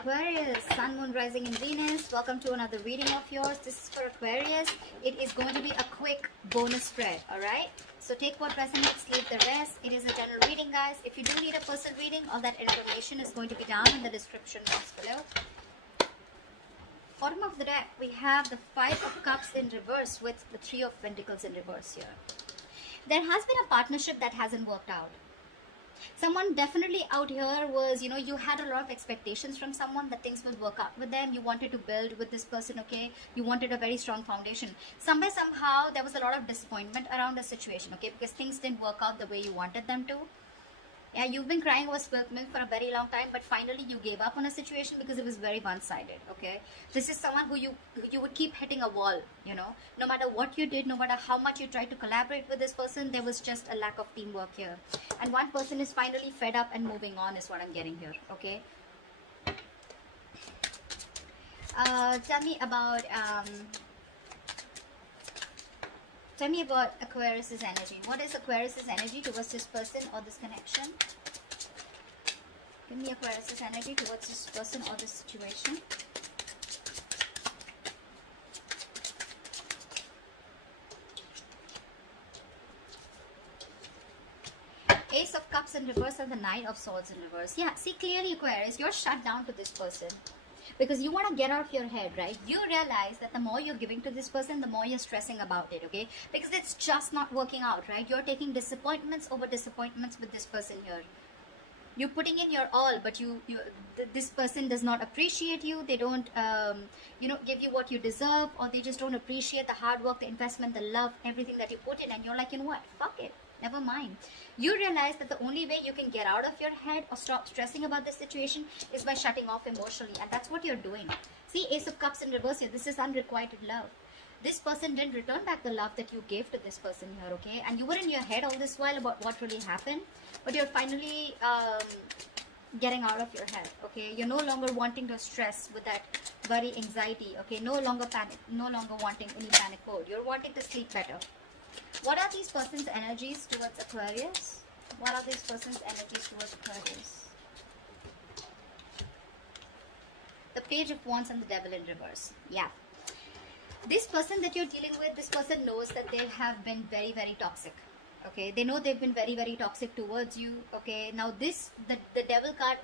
Aquarius, Sun, Moon, Rising and Venus. Welcome to another reading of yours. This is for Aquarius. It is going to be a quick bonus spread, alright? So take what resonates, leave the rest. It is a general reading, guys. If you do need a personal reading, all that information is going to be down in the description box below. Bottom of the deck, we have the Five of Cups in reverse with the Three of Pentacles in reverse here. There has been a partnership that hasn't worked out. Someone definitely out here was, you had a lot of expectations from someone that things would work out with them. You wanted to build with this person, okay? You wanted a very strong foundation. Somehow, there was a lot of disappointment around the situation, okay? Because things didn't work out the way you wanted them to. Yeah, you've been crying over spilt milk for a very long time, but finally you gave up on a situation because it was very one-sided, okay? This is someone who you would keep hitting a wall, no matter what you did, no matter how much you tried to collaborate with this person, there was just a lack of teamwork here. And one person is finally fed up and moving on is what I'm getting here, okay? Tell me about Aquarius's energy. What is Aquarius's energy towards this person or this connection? Give me Aquarius's energy towards this person or this situation. Ace of Cups in reverse and the Knight of Swords in reverse. Yeah, see clearly Aquarius, you're shut down to this person. Because you want to get out of your head, right? You realize that the more you're giving to this person, the more you're stressing about it, okay? Because it's just not working out, right? You're taking disappointments over disappointments with this person here. You're putting in your all, but this person does not appreciate you. They don't, give you what you deserve, or they just don't appreciate the hard work, the investment, the love, everything that you put in. And you're like, you know what? Fuck it. Never mind. You realize that the only way you can get out of your head or stop stressing about this situation is by shutting off emotionally. And that's what you're doing. See, Ace of Cups in reverse here. This is unrequited love. This person didn't return back the love that you gave to this person here, okay? And you were in your head all this while about what really happened. But you're finally getting out of your head, okay? You're no longer wanting to stress with that worry, anxiety, okay? No longer panic. No longer wanting any panic mode. You're wanting to sleep better. What are these person's energies towards Aquarius? What are these person's energies towards Aquarius? The Page of Wands and the Devil in reverse. Yeah. This person that you're dealing with, this person knows that they have been very, very toxic. Okay, they know they've been very, very toxic towards you. Okay, now the Devil card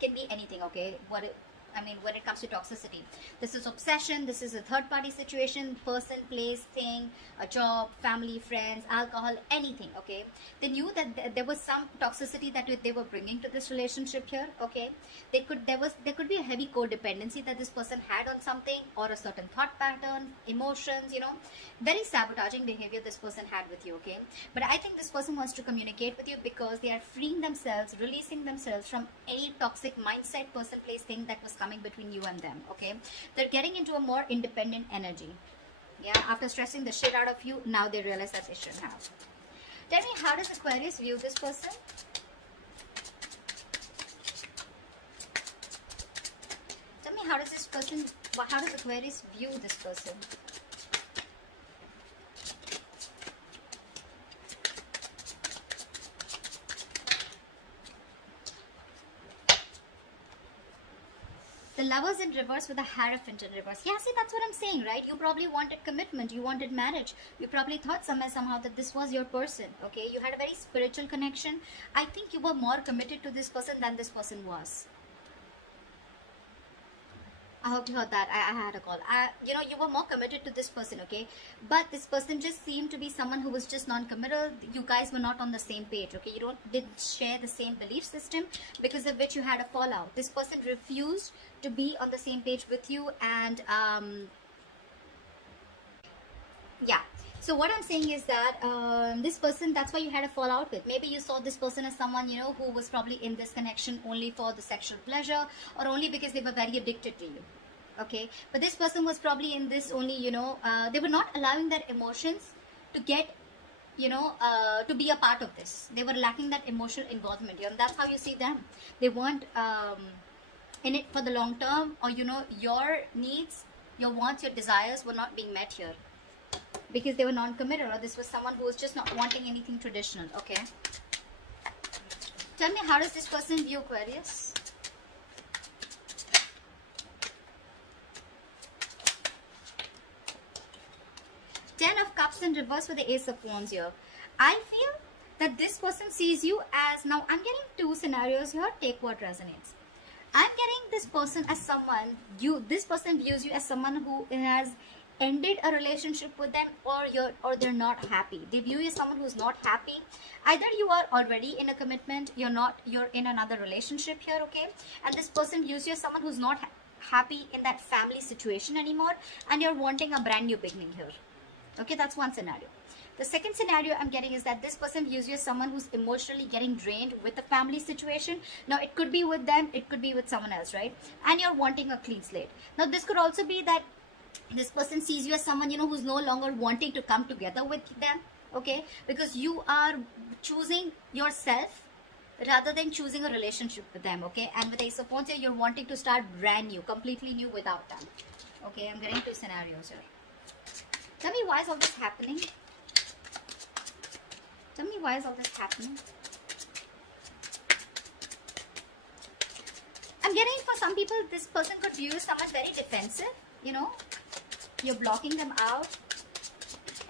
can be anything. Okay, when it comes to toxicity, this is obsession, this is a third-party situation, person, place, thing, a job, family, friends, alcohol, anything, okay? They knew that there was some toxicity that they were bringing to this relationship here, okay? There could be a heavy codependency that this person had on something, or a certain thought pattern, emotions, very sabotaging behavior this person had with you, okay? But I think this person wants to communicate with you because they are freeing themselves, releasing themselves from any toxic mindset, person, place, thing that was coming between you and them, okay? They're getting into a more independent energy. Yeah, after stressing the shit out of you, now they realize that they should have. Tell me, how does Aquarius view this person? Tell me, how does Aquarius view this person? The Lovers in reverse with the Hierophant in reverse. Yeah, see, that's what I'm saying, right? You probably wanted commitment. You wanted marriage. You probably thought somehow that this was your person, okay? You had a very spiritual connection. I think you were more committed to this person than this person was. I hope you heard that. I had a call. You were more committed to this person, okay? But this person just seemed to be someone who was just non-committal. You guys were not on the same page, okay? You didn't share the same belief system, because of which you had a fallout. This person refused to be on the same page with you, and yeah. So what I'm saying is that this person, that's why you had a fallout with. Maybe you saw this person as someone, who was probably in this connection only for the sexual pleasure, or only because they were very addicted to you. Okay? But this person was probably in this only, they were not allowing their emotions to get, to be a part of this. They were lacking that emotional involvement. And that's how you see them. They weren't in it for the long term, or, your needs, your wants, your desires were not being met here. Because they were non-committed, or this was someone who was just not wanting anything traditional, okay? Tell me, how does this person view Aquarius? Cups in reverse with the Ace of Wands here. I feel that this person sees you as, now I'm getting two scenarios here, take what resonates. I'm getting this person as someone, this person views you as someone who has ended a relationship with them, or they're not happy. They view you as someone who's not happy. Either you are already in a commitment, you're in another relationship here, okay? And this person views you as someone who's not happy in that family situation anymore, and you're wanting a brand new beginning here. Okay, that's one scenario. The second scenario I'm getting is that this person views you as someone who's emotionally getting drained with the family situation. Now, it could be with them, it could be with someone else, right? And you're wanting a clean slate. Now, this could also be that this person sees you as someone, who's no longer wanting to come together with them, okay? Because you are choosing yourself rather than choosing a relationship with them, okay? And with Ace of Wands here, you're wanting to start brand new, completely new without them. Okay, I'm getting two scenarios here. Tell me, why is all this happening? Tell me, why is all this happening? I'm getting, for some people, this person could view someone very defensive, You're blocking them out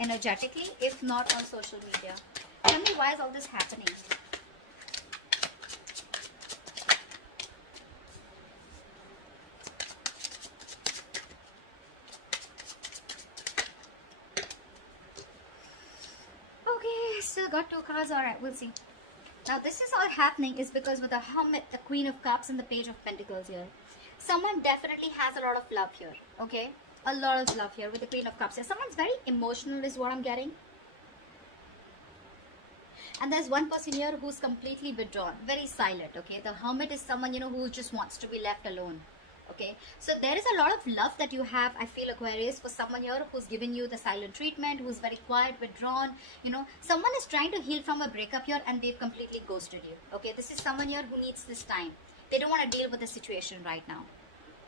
energetically, if not on social media. Tell me, why is all this happening? Okay, still got two cards. Alright, we'll see. Now, this is all happening is because with the Hermit, the Queen of Cups, and the Page of Pentacles here, someone definitely has a lot of love here, okay? A lot of love here with the Queen of Cups here. Someone's very emotional is what I'm getting. And there's one person here who's completely withdrawn, very silent, okay? The Hermit is someone, who just wants to be left alone, okay? So there is a lot of love that you have, I feel, Aquarius, for someone here who's given you the silent treatment, who's very quiet, withdrawn, Someone is trying to heal from a breakup here and they've completely ghosted you, okay? This is someone here who needs this time. They don't want to deal with the situation right now.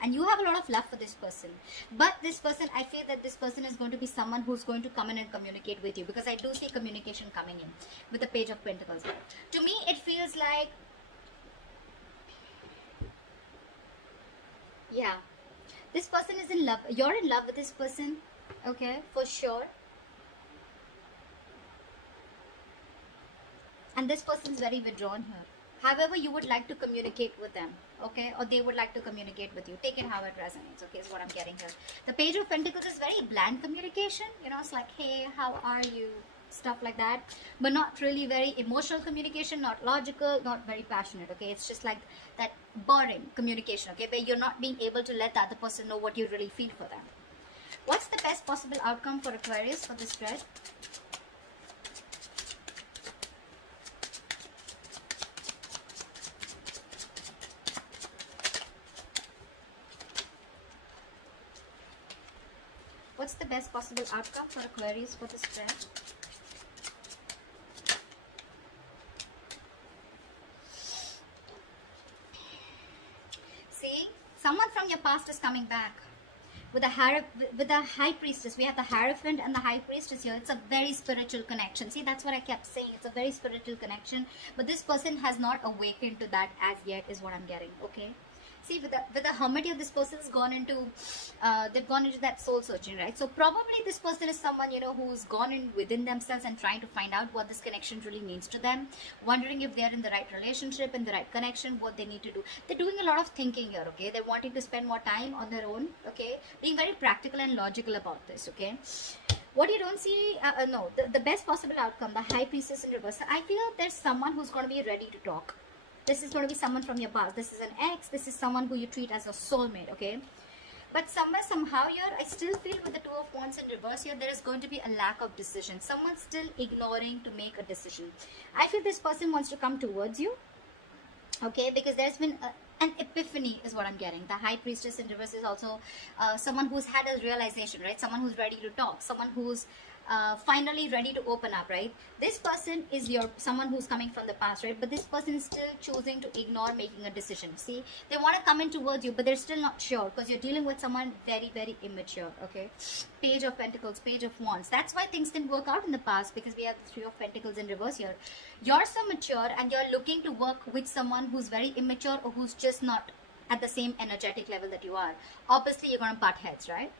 And you have a lot of love for this person. But this person, I feel that this person is going to be someone who's going to come in and communicate with you. Because I do see communication coming in with the Page of Pentacles. To me, it feels like, yeah, this person is in love. You're in love with this person, okay, for sure. And this person is very withdrawn here. However, you would like to communicate with them, okay? Or they would like to communicate with you. Take it how it resonates, okay, is what I'm getting here. The Page of Pentacles is very bland communication. It's like, hey, how are you? Stuff like that. But not really very emotional communication, not logical, not very passionate, okay? It's just like that boring communication, okay? Where you're not being able to let the other person know what you really feel for them. What's the best possible outcome for Aquarius for this spread? What's the best possible outcome for Aquarius for this spread? See, someone from your past is coming back. With the High Priestess, we have the Hierophant and the High Priestess here. It's a very spiritual connection. See, that's what I kept saying. It's a very spiritual connection. But this person has not awakened to that as yet, is what I'm getting, okay? See, with the Hermit here, this person has gone into, they've gone into that soul searching, right? So probably this person is someone, who's gone in within themselves and trying to find out what this connection really means to them. Wondering if they're in the right relationship, in the right connection, what they need to do. They're doing a lot of thinking here, okay? They're wanting to spend more time on their own, okay? Being very practical and logical about this, okay? What you don't see, the best possible outcome, the High Priestess in reverse. I feel there's someone who's going to be ready to talk. This is going to be someone from your past. This is an ex. This is someone who you treat as a soulmate, okay? But somehow here, I still feel with the Two of Wands in reverse here, there is going to be a lack of decision. Someone's still ignoring to make a decision. I feel this person wants to come towards you, okay? Because there's been an epiphany is what I'm getting. The High Priestess in reverse is also someone who's had a realization, right? Someone who's ready to talk. Someone who's finally ready to open up, right? This person is someone who's coming from the past, right? But this person is still choosing to ignore making a decision. See, they want to come in towards you, but they're still not sure because you're dealing with someone very, very immature, okay? Page of Pentacles, Page of Wands. That's why things didn't work out in the past, because we have the Three of Pentacles in reverse here. You're so mature and you're looking to work with someone who's very immature or who's just not at the same energetic level that you are. Obviously, you're going to butt heads, right?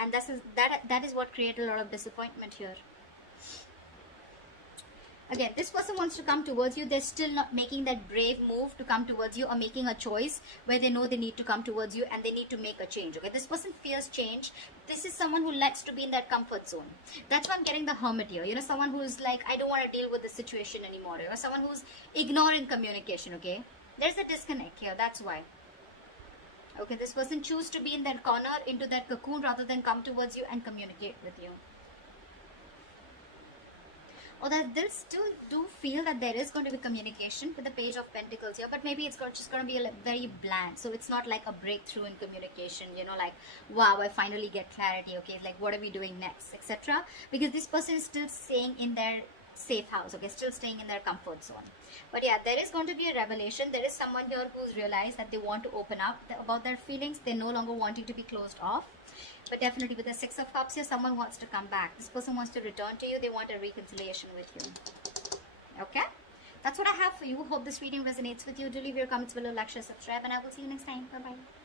And that is what created a lot of disappointment here. Again, this person wants to come towards you. They're still not making that brave move to come towards you, or making a choice where they know they need to come towards you and they need to make a change. Okay, this person fears change. This is someone who likes to be in that comfort zone. That's why I'm getting the Hermit here. You know, someone who's like, I don't want to deal with the situation anymore. Or someone who's ignoring communication. Okay, there's a disconnect here. That's why. Okay, this person choose to be in that corner, into that cocoon, rather than come towards you and communicate with you. Or that they'll still do feel that there is going to be communication with the Page of Pentacles here, but maybe it's just going to be very bland. So it's not like a breakthrough in communication, you know, like, wow, I finally get clarity, okay, like what are we doing next, etc. Because this person is still staying in their safe house, okay, still staying in their comfort zone. But yeah, there is going to be a revelation. There is someone here who's realized that they want to open up about their feelings. They're no longer wanting to be closed off. But definitely with the Six of Cups here, someone wants to come back. This person wants to return to you. They want a reconciliation with you. Okay? That's what I have for you. Hope this reading resonates with you. Do leave your comments below, like, share, subscribe, and I will see you next time. Bye-bye.